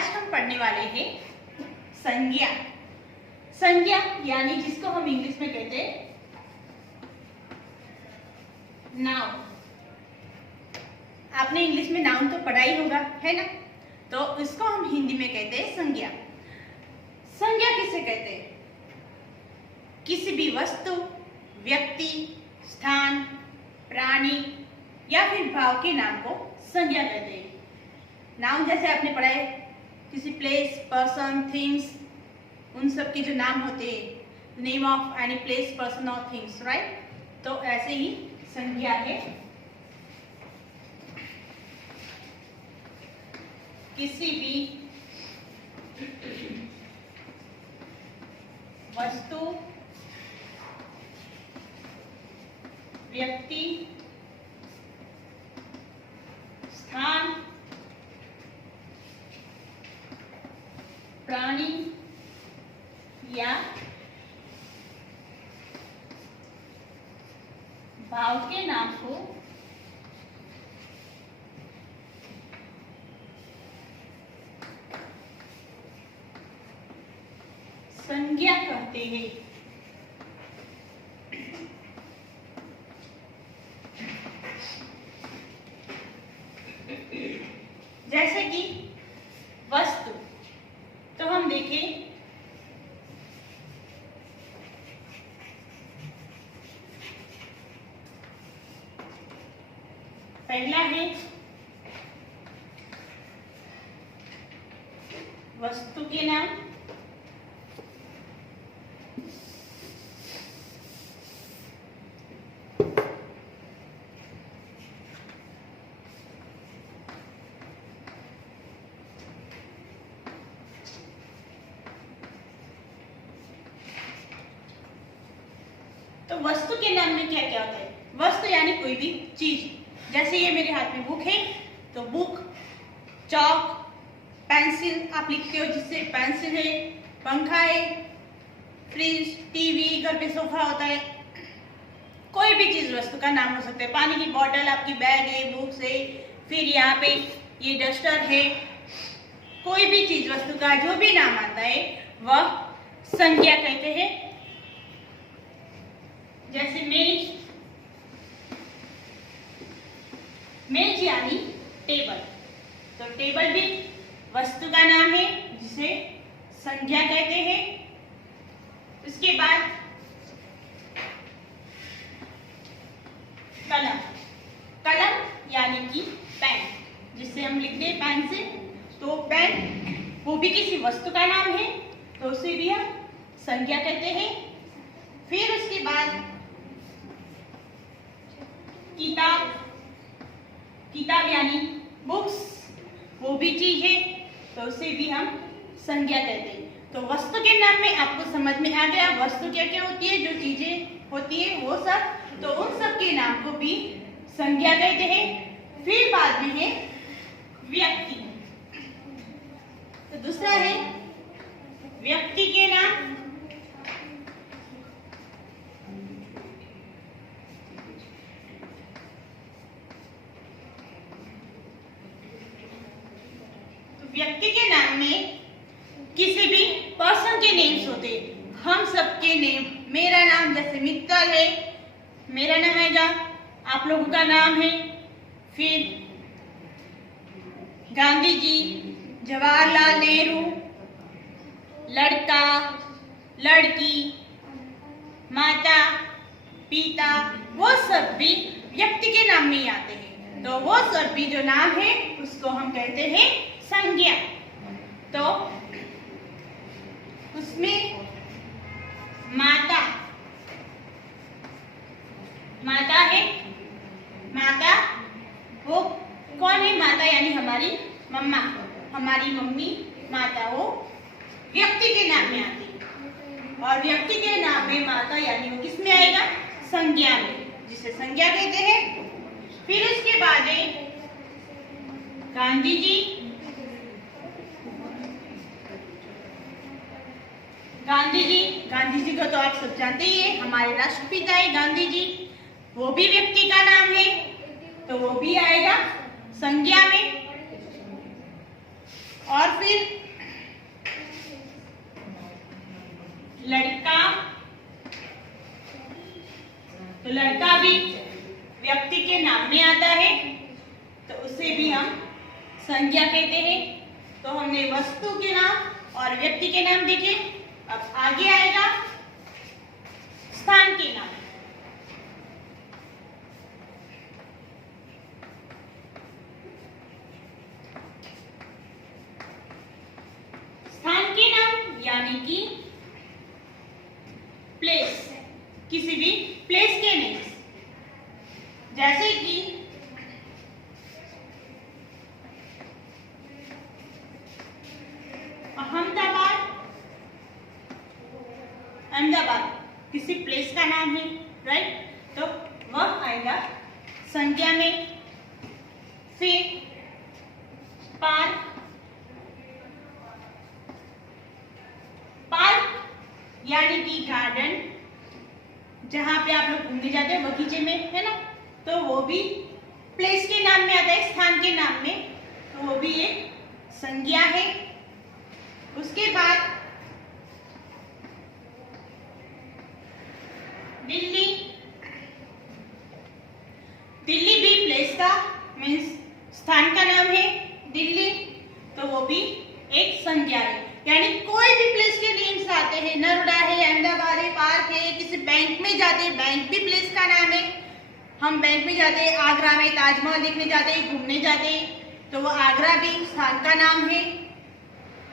आज हम पढ़ने वाले हैं संज्ञा। संज्ञा यानी जिसको हम इंग्लिश में कहते हैं नाउन। आपने इंग्लिश में नाउन तो पढ़ा ही होगा, है ना? तो इसको हम हिंदी में कहते हैं संज्ञा। संज्ञा किसे कहते हैं? किसी भी वस्तु, व्यक्ति, स्थान, प्राणी या फिर भाव के नाम को संज्ञा कहते हैं। नाउन जैसे आपने पढ़ा है, किसी प्लेस, पर्सन, थिंग्स, उन सब के जो नाम होते हैं, name of any place, person और थिंग्स, राइट? तो ऐसे ही संज्ञा है किसी भी वस्तु, व्यक्ति, स्थान, प्राणी या भाव के नाम को संज्ञा कहते हैं। जैसे कि वस्तु, तो हम देखें पहला है वस्तु के नाम, तो वस्तु के नाम में क्या क्या होता है? वस्तु यानी कोई भी चीज। जैसे ये मेरे हाथ में बुक है, तो बुक, चौक, पेंसिल आप लिखते हो जिससे पेंसिल है, पंखा है, फ्रिज, टीवी, घर पे सोफा होता है, कोई भी चीज वस्तु का नाम हो सकता है। पानी की बोतल, आपकी बैग है, बुक्स है, फिर यहाँ पे ये डस्टर है, कोई भी चीज वस्तु का जो भी नाम आता है वह संज्ञा कहते हैं। जैसे मेज, मेज यानी टेबल, तो टेबल भी वस्तु का नाम है जिसे संज्ञा कहते हैं। उसके बाद कलम, कलम यानी कि पेन, जिससे हम लिखते हैं पेन से, तो पेन वो भी किसी वस्तु का नाम है, तो उसे भी हम संज्ञा कहते हैं। फिर उसके बाद किताब, किताब यानी बुक्स, वो भी चीज है, तो उसे भी हम संज्ञा कहते हैं। तो वस्तु के नाम में आपको समझ में आ गया वस्तु क्या क्या होती है, जो चीजें होती है वो सब, तो उन सब के नाम को भी संज्ञा कहते हैं। फिर बाद में है व्यक्ति, तो दूसरा है व्यक्ति के नाम। व्यक्ति के नाम में किसी भी पर्सन के नेम्स होते हैं, हम सबके नेम। मेरा नाम जैसे मित्तल है, मेरा नाम आएगा, आप लोगों का नाम है। फिर गांधी जी, जवाहरलाल नेहरू, लड़का, लड़की, माता, पिता, वो सब भी व्यक्ति के नाम में ही आते हैं। तो वो सब भी जो नाम है उसको हम कहते हैं संज्ञा। तो उसमें माता, माता है, माता वो कौन है? माता यानी हमारी मम्मा, हमारी मम्मी माता, वो व्यक्ति के नाम में आती है। और व्यक्ति के नाम में माता यानी वो किस में आएगा? संज्ञा में, जिसे संज्ञा कहते हैं। फिर उसके बाद है गांधी जी, गांधी जी, गांधी जी को तो आप सब जानते ही है, हमारे राष्ट्रपिता है गांधी जी, वो भी व्यक्ति का नाम है, तो वो भी आएगा संज्ञा में। और फिर लड़का, तो लड़का भी व्यक्ति के नाम में आता है, तो उसे भी हम संज्ञा कहते हैं। तो हमने वस्तु के नाम और व्यक्ति के नाम देखे। अब आगे आएगा स्थान के नाम। स्थान के नाम यानी कि प्लेस, किसी भी प्लेस के नेम्स, जैसे कि अहमदाबाद किसी प्लेस का नाम है, राइट? तो वह आएगा संज्ञा में। फिर पार्क, पार्क यानी कि गार्डन, जहां पे आप लोग घूमने जाते हैं बगीचे में, है ना? तो वो भी प्लेस के नाम में आता है, स्थान के नाम में, तो वो भी एक संज्ञा है। उसके बाद दिल्ली, दिल्ली भी प्लेस का मीन्स स्थान का नाम है दिल्ली, तो वो भी एक संज्ञा है। यानी कोई भी प्लेस के नेम्स आते हैं, नरोडा है, अहमदाबाद है, पार्क है, किसी बैंक में जाते हैं, बैंक भी प्लेस का नाम है। हम बैंक में जाते हैं, आगरा में ताजमहल देखने जाते हैं, घूमने जाते हैं, तो वो आगरा भी स्थान का नाम है।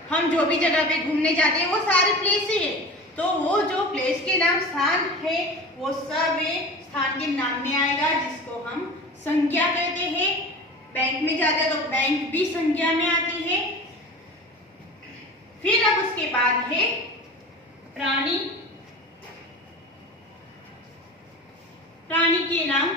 हम जो भी जगह पे घूमने जाते हैं वो सारे प्लेस ही है, तो वो जो प्लेस के नाम स्थान है वो सब स्थान के नाम में आएगा, जिसको हम संज्ञा कहते हैं। बैंक में जाते हैं तो बैंक भी संज्ञा में आती है। फिर अब उसके बाद है प्राणी, प्राणी के नाम।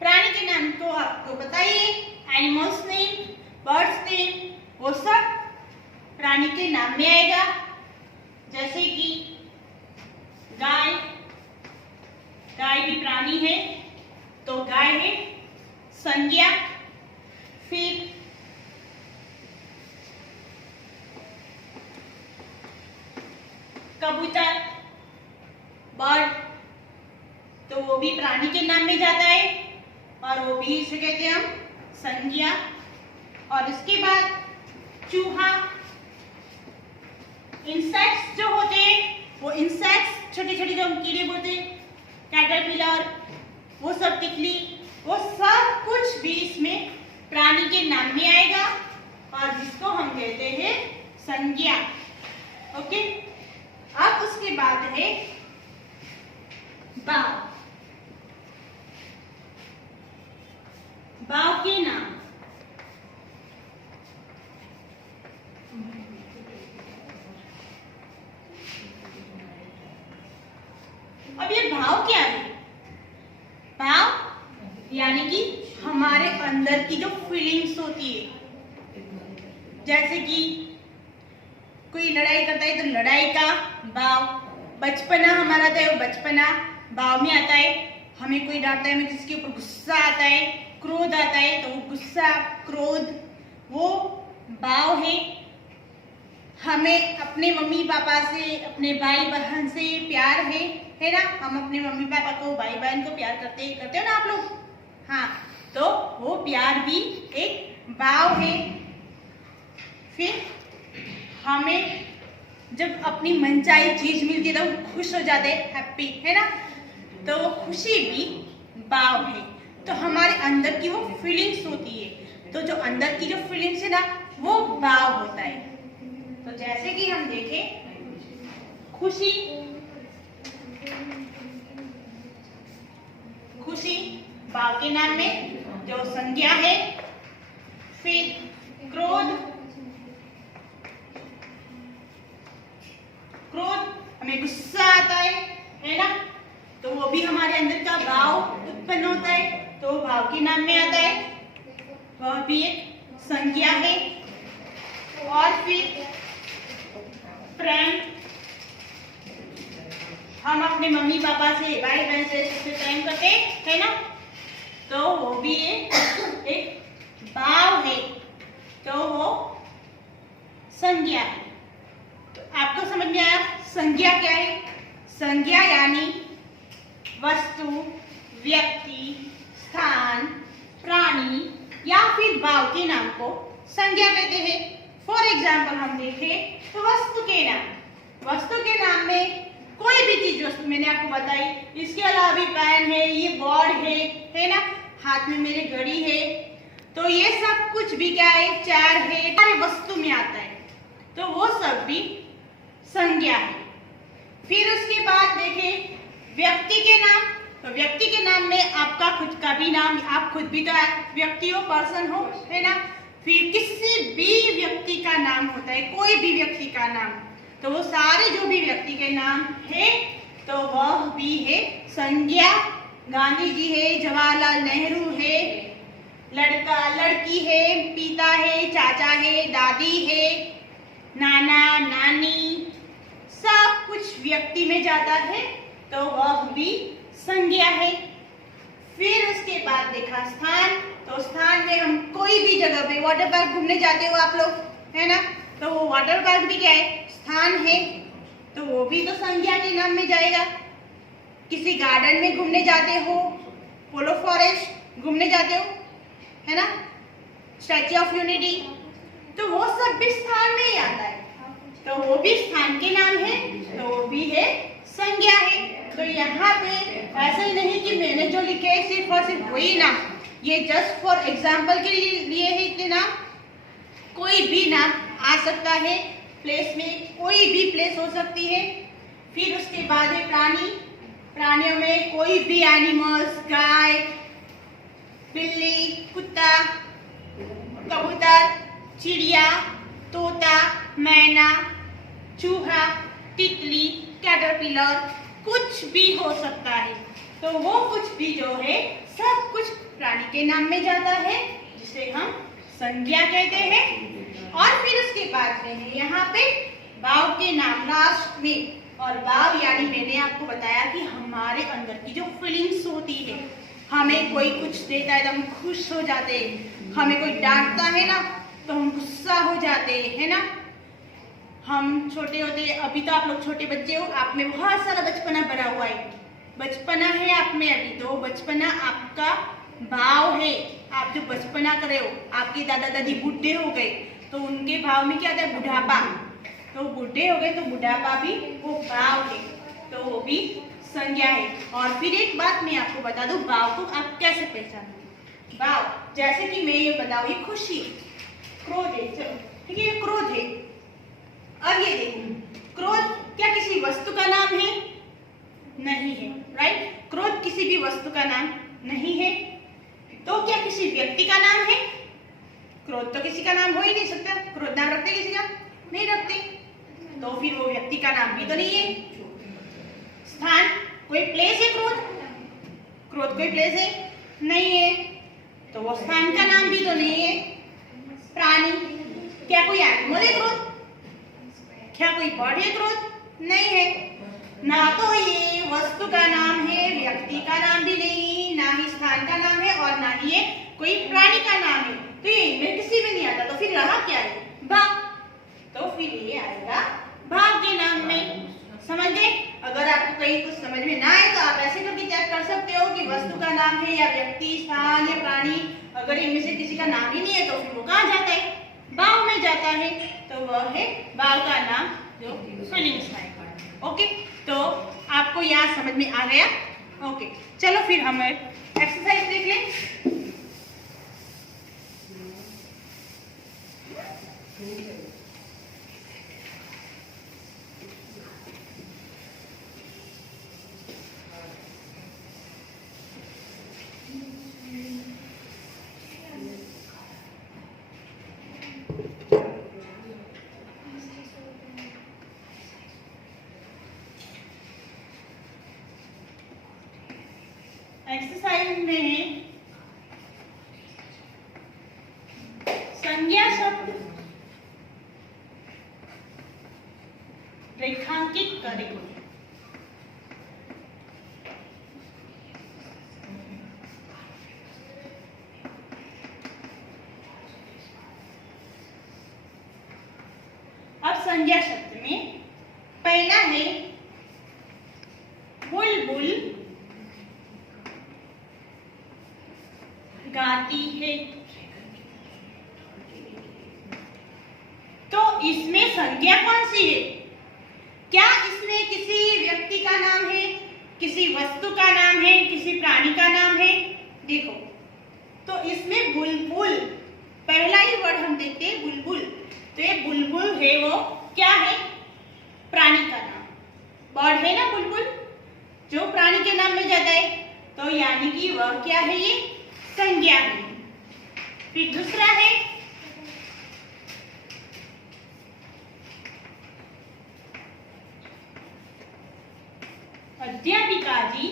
प्राणी के नाम तो आपको बताइए, एनिमल्स नेम, बर्ड्स नेम, वो सब प्राणी के नाम में आएगा। जैसे कि गाय, गाय भी प्राणी है, तो गाय है संज्ञा। फिर कबूतर, बर्ड, तो वो भी प्राणी के नाम में जाता है, और वो भी इसे कहते हैं हम संज्ञा। और इसके बाद चूहा, इंसेक्ट्स जो होते हैं, वो इंसेक्ट्स छोटे छोटे जो हम कीड़े बोलते हैं, कैटरपिलर, वो सब, तितली, वो सब कुछ भी इसमें प्राणी के नाम में आएगा, और जिसको हम कहते हैं संज्ञा। ओके, अब उसके बाद है बाव, बाव के नाम। अब ये भाव क्या है? भाव यानी कि हमारे अंदर की जो फीलिंग्स होती है, जैसे कि कोई लड़ाई करता है तो लड़ाई का भाव, बचपना हमारा था वो बचपना भाव में आता है। हमें कोई डांटता है, हमें किसी के ऊपर गुस्सा आता है, क्रोध आता है, तो वो गुस्सा, क्रोध, वो भाव है। हमें अपने मम्मी पापा से, अपने भाई बहन से प्यार है ना? हम अपने मम्मी पापा को, भाई बहन को प्यार करते हो ना आप लोग? हाँ, तो वो प्यार भी एक भाव है। फिर हमें जब अपनी मनचाही चीज मिलती है तो हम खुश हो जाते हैं, हैप्पी, है ना? तो वो खुशी भी भाव है। तो हमारे अंदर की वो फीलिंग्स होती है, तो जो अंदर की जो फीलिंग्स है ना, वो भाव होता है। तो जैसे कि हम देखें, खुशी, खुशी भाव के नाम में जो संज्ञा है। फिर क्रोध, क्रोध हमें गुस्सा आता है ना? तो वो भी हमारे अंदर का भाव उत्पन्न होता है, तो भाव के नाम में आता है, वह भी एक संज्ञा है। और फिर प्रेम, हम अपने मम्मी पापा से, भाई बहन से प्रेम करते है ना, तो वो भी एक भाव है, तो वो संज्ञा है। तो आपको समझ में आया संज्ञा क्या है? संज्ञा यानी वस्तु, व्यक्ति, स्थान, प्राणी या फिर भाव के नाम को संज्ञा कहते हैं। फॉर एग्जाम्पल हम देखें तो वस्तु के नाम, वस्तु के नाम में कोई भी चीज, वस्तु मैंने आपको बताई, इसके अलावा भी पेन है, ये बोर्ड है ना, हाथ में मेरे घड़ी है, तो ये सब कुछ भी क्या है? चार है, सारे वस्तु में आता है, तो वो सब भी संज्ञा है। फिर उसके बाद देखें व्यक्ति के नाम, तो व्यक्ति के नाम में आपका खुद का भी नाम, आप खुद भी तो व्यक्ति हो, पर्सन हो, है ना। फिर किसी भी व्यक्ति का नाम होता है, कोई भी व्यक्ति का नाम, तो वो सारे जो भी व्यक्ति के नाम है तो वह भी है संज्ञा। गांधी जी है, जवाहरलाल नेहरू है, लड़का लड़की है, पिता है, चाचा है, दादी है, नाना नानी, सब कुछ व्यक्ति में जाता है, तो वह भी संज्ञा है। फिर उसके बाद देखा स्थान, तो स्थान में हम कोई भी जगह पे, वाटर पार्क घूमने जाते हो आप लोग, है ना, तो वो वाटर पार्क भी क्या है? स्थान है, तो वो भी तो संज्ञा के नाम में जाएगा। किसी गार्डन में घूमने जाते हो, पोलो फॉरेस्ट घूमने जाते हो, है ना, स्टैच्यू ऑफ यूनिटी, तो वो सब भी स्थान में ही आता है, तो वो भी स्थान के नाम है, तो वो भी है संज्ञा है। तो यहाँ पे ऐसा ही नहीं कि मैंने जो लिखे है सिर्फ और सिर्फ वही नाम, ये जस्ट फॉर एग्जाम्पल के लिए है इतने नाम, कोई भी नाम आ सकता है, प्लेस में कोई भी प्लेस हो सकती है। फिर उसके बाद है प्राणी, प्राणियों में कोई भी एनिमल्स, गाय, बिल्ली, कुत्ता, कबूतर, चिड़िया, तोता, मैना, चूहा, तितली, कैटरपिलर, कुछ भी हो सकता है, तो वो कुछ भी जो है सब कुछ प्राणी के नाम में जाता है, जिसे हम संज्ञा कहते हैं। और फिर उसके बाद में है यहाँ पे भाव के नाम लास्ट में, और भाव यानी मैंने आपको बताया कि हमारे अंदर की जो फीलिंग्स होती है, हमें कोई कुछ देता है तो हम खुश हो जाते हैं, हमें कोई डांटता है ना तो हम गुस्सा हो जाते हैं ना। हम छोटे होते, अभी तो आप लोग छोटे बच्चे हो, आप में बहुत सारा बचपना भरा हुआ है, बचपना है आप में अभी, तो बचपना आपका भाव है, आप जो बचपना कर रहे हो, आपके दादा दादी बूढ़े हो गए तो उनके भाव में क्या आता है? बुढ़ापा, तो बूढ़े हो गए तो बुढ़ापा भी वो भाव है, तो वो भी संज्ञा है। और फिर एक बात मैं आपको बता दूं, भाव को आप कैसे पहचानोगे? भाव जैसे कि मैं ये बताऊं, ये खुशी, क्रोध है, चलो ठीक है, ये क्रोध है। अब ये देखो, क्रोध क्या किसी वस्तु का नाम है? नहीं है, राइट, क्रोध किसी भी वस्तु का नाम नहीं है। तो क्या किसी व्यक्ति का नाम है? क्रोध तो किसी का नाम हो ही नहीं सकता, क्रोध नाम रखते किसी का? नहीं रखते, तो फिर वो व्यक्ति का नाम भी तो नहीं है। स्थान, कोई प्लेस है क्रोध? क्रोध कोई प्लेस है? नहीं है, तो वो स्थान का नाम भी तो नहीं है। प्राणी, क्या कोई एनिमल है क्रोध? क्या कोई बर्ड है क्रोध? नहीं है, ना तो ये वस्तु का नाम है, व्यक्ति का नाम भी नहीं, ना ही स्थान का नाम है, और ना ही ये कोई प्राणी का नाम है, तो ये इनमें किसी में नहीं आता, तो फिर रहा क्या है? भाव, तो फिर ये आएगा भाव के नाम में। समझ गए? अगर आपको कहीं कुछ समझ में ना आए तो आप ऐसे करके चेक कर सकते हो कि वस्तु का नाम है या व्यक्ति, स्थान या प्राणी, अगर इनमें से किसी का नाम ही नहीं है तो फिर वो कहाँ जाता है? भाव में जाता है, तो वह है भाव का नाम जो फीलिंग्स है। ओके, तो आपको यहाँ समझ में आ गया? ओके, चलो फिर हम एक्सरसाइज देख लें। एक्सरसाइज में संज्ञा शब्द रेखांकित करें। किसी व्यक्ति का नाम है, किसी वस्तु का नाम है, किसी प्राणी का नाम है? देखो, तो इसमें बुलबुल पहला ही वर्ड हम देखते हैं, बुलबुल। तो ये बुलबुल है, वो क्या है? प्राणी का नाम, बर्ड है ना बुलबुल, जो प्राणी के नाम में जाता है, तो यानी कि वह क्या है? ये संज्ञा है। फिर दूसरा है अध्यापिका जी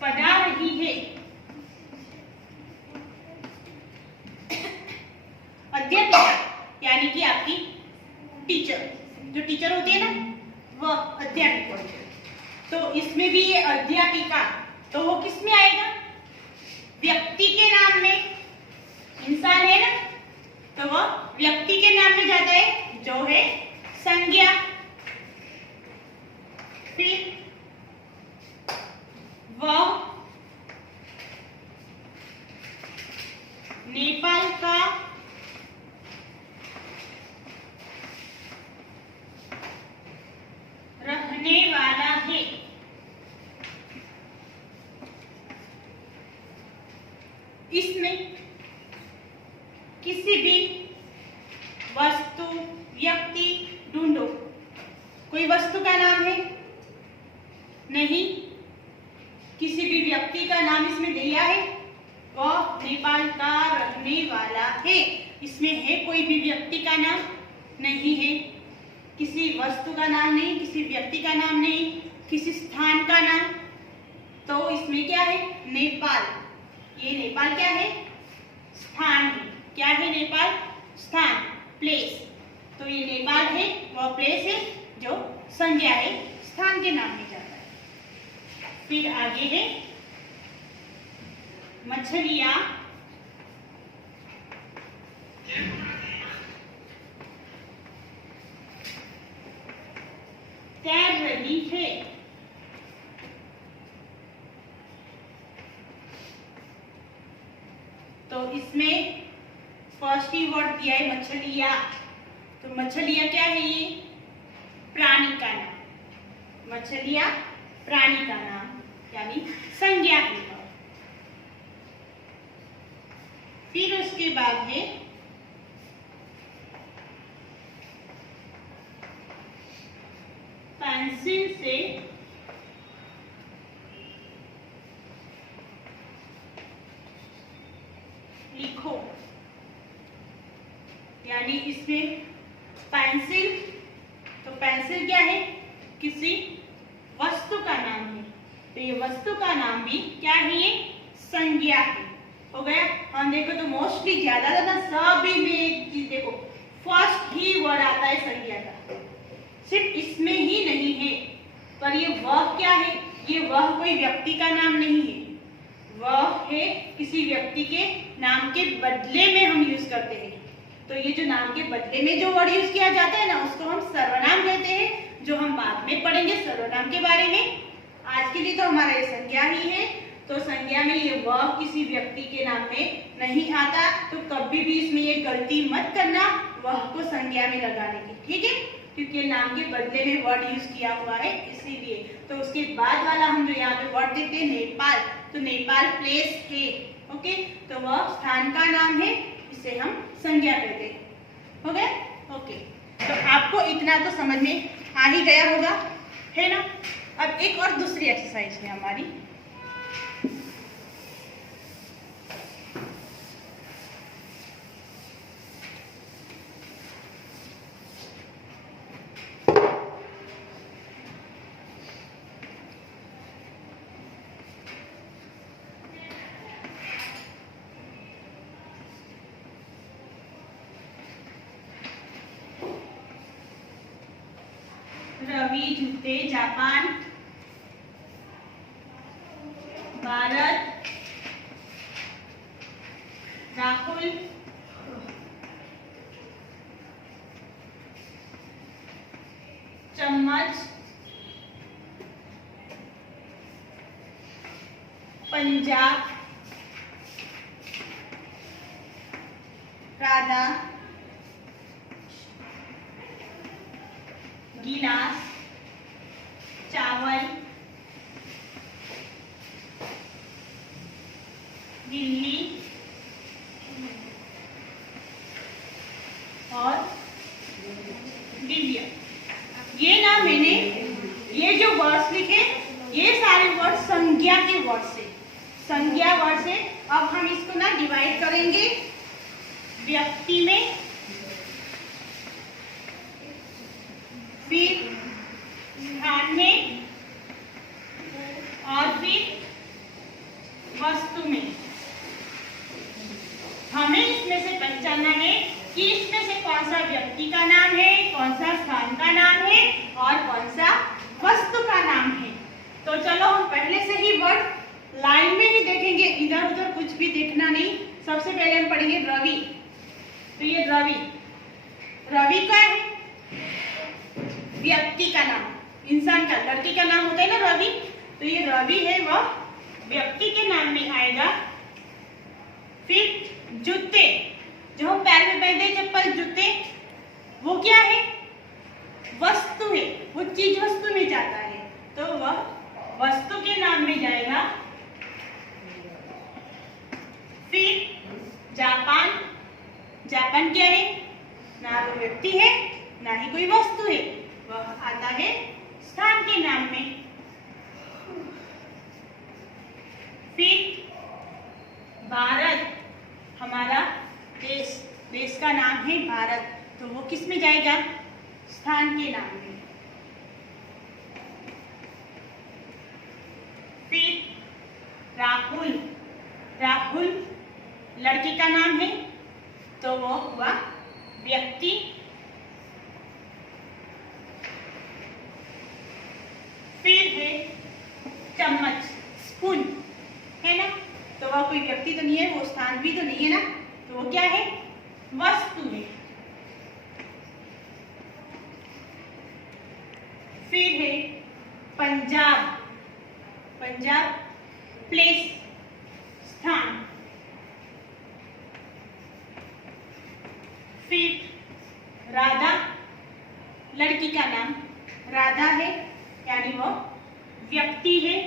पढ़ा रही है। अध्यापिका यानी कि आपकी टीचर, जो टीचर होती है ना, वह अध्यापिका होती है। तो इसमें भी ये अध्यापिका, तो वो किस में आएगा? व्यक्ति के नाम में। इंसान है ना, तो वह व्यक्ति के नाम में जाता है, जो है संज्ञा। फिर वह नेपाल का रहने वाला है। इसमें किसी भी वस्तु, व्यक्ति ढूंढो। कोई वस्तु का नाम है? नहीं। किसी भी व्यक्ति का नाम इसमें दिया है, वह नेपाल का रहने वाला है। इसमें है कोई भी व्यक्ति का नाम? नहीं है। किसी वस्तु का नाम नहीं, किसी व्यक्ति का नाम नहीं, किसी स्थान का नाम। तो इसमें क्या है? नेपाल। ये नेपाल क्या है? स्थान है। क्या है नेपाल? स्थान, प्लेस। तो ये नेपाल है, वह प्लेस है जो संज्ञा है, स्थान के नाम में जाता है। फिर आगे है मछलियां तैर रही है। तो इसमें फर्स्ट ही वर्ड दिया है मछलियां। तो मछलियां क्या है? ये प्राणी का नाम। मछलियां प्राणी का नाम यानी संज्ञा है। फिर उसके बाद है पेंसिल से लिखो। यानी इसमें पेंसिल, तो पेंसिल क्या है? किसी वस्तु का नाम है। तो ये वस्तु का नाम भी क्या है? ये संज्ञा है। हो गया। हम देखो तो मोस्टली ज्यादा सभी में एक चीज देखो, फर्स्ट ही वर्ड आता है संज्ञा का। सिर्फ इसमें ही नहीं है, पर ये वह क्या है? ये वह कोई व्यक्ति का नाम नहीं है, वह है किसी व्यक्ति के नाम के बदले में हम यूज करते हैं। तो ये जो नाम के बदले में जो वर्ड यूज किया जाता है ना, उसको हम सर्वनाम कहते हैं, जो हम बाद में पढ़ेंगे सर्वनाम के बारे में। आज के लिए तो हमारा ये संज्ञा ही है। तो संज्ञा में ये वह किसी व्यक्ति के नाम में नहीं आता, तो कभी भी इसमें ये गलती मत करना वह को संज्ञा में लगाने की, ठीक है? क्योंकि नाम के बदले में वर्ड यूज किया हुआ है, इसीलिए। तो उसके बाद वाला हम जो यहाँ पे वर्ड देखते हैं नेपाल, तो नेपाल प्लेस है, ओके? तो वह स्थान का नाम है, इसे हम संज्ञा कहते हैं। हो गया? ओके। तो आपको इतना तो समझ में आ ही गया होगा, है ना? अब एक और दूसरी एक्सरसाइज है हमारी। रवि जूते जापान, भारत राहुल चम्मच, पंजाब राधा, गिलास, चावल, बिल्ली और दिव्या। ये ना मैंने ये जो वर्ड्स लिखे ये सारे वर्ड संज्ञा के वर्ड से, संज्ञा वर्ड से। अब हम इसको ना डिवाइड करेंगे व्यक्ति में, फिर स्थान में और फिर वस्तु में। हमें इसमें से पहचानना है कि इसमें से कौन सा व्यक्ति का नाम है, कौन सा स्थान का नाम है और कौन सा वस्तु का नाम है। तो चलो हम पहले से ही वर्ड लाइन में ही देखेंगे, इधर उधर कुछ भी देखना नहीं। सबसे पहले हम पढ़ेंगे रवि। तो ये रवि, रवि का है व्यक्ति का नाम, इंसान का, लड़के का नाम होता है ना रवि। तो ये रवि है, वह व्यक्ति के नाम में आएगा। फिर जूते, जो हम पैर में पहनते हैं चप्पल, जूते, वो क्या है? वस्तु है, वो चीज वस्तु में जाता है, तो वह वस्तु के नाम में जाएगा। फिर जापान, जापान क्या है? ना वो व्यक्ति है ना ही कोई वस्तु है, वह आता है स्थान के नाम में। फिर भारत, हमारा देश, देश का नाम है भारत, तो वो किस में जाएगा? स्थान के नाम में। फिर राहुल, राहुल लड़के का नाम है, तो वो हुआ व्यक्ति। फिर है चम्मच, स्पून, है ना, तो वह कोई व्यक्ति तो नहीं है, वो स्थान भी तो नहीं है ना, तो वो क्या है? वस्तु है। फिर है पंजाब, पंजाब प्लेस, स्थान। फिर राधा, लड़की का नाम राधा है, यानी वो व्यक्ति है।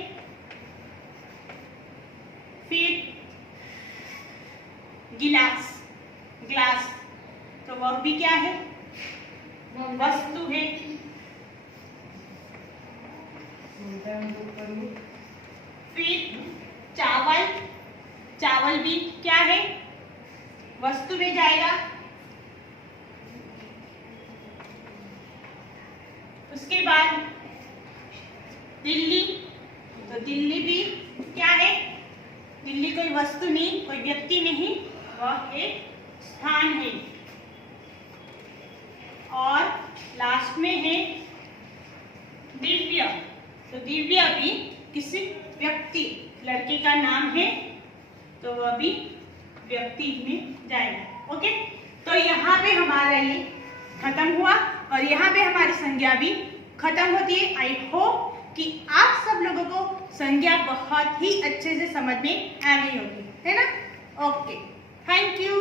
फिर गिलास, ग्लास, तो वह भी क्या है? वो वस्तु है। फिर चावल, चावल भी क्या है? वस्तु में जाएगा। उसके बाद दिल्ली, तो दिल्ली भी क्या है? दिल्ली कोई वस्तु नहीं, कोई व्यक्ति नहीं, वह एक स्थान है। और लास्ट में है दिव्या, तो दिव्या भी किसी व्यक्ति, लड़के का नाम है, तो वह भी व्यक्ति में जाएगा। ओके, तो यहाँ पे हमारा ये खत्म हुआ और यहाँ पे हमारी संज्ञा भी खत्म होती है। आई होप कि आप सब लोगों को संज्ञा बहुत ही अच्छे से समझ में आ गई होगी, है ना? Okay, thank you.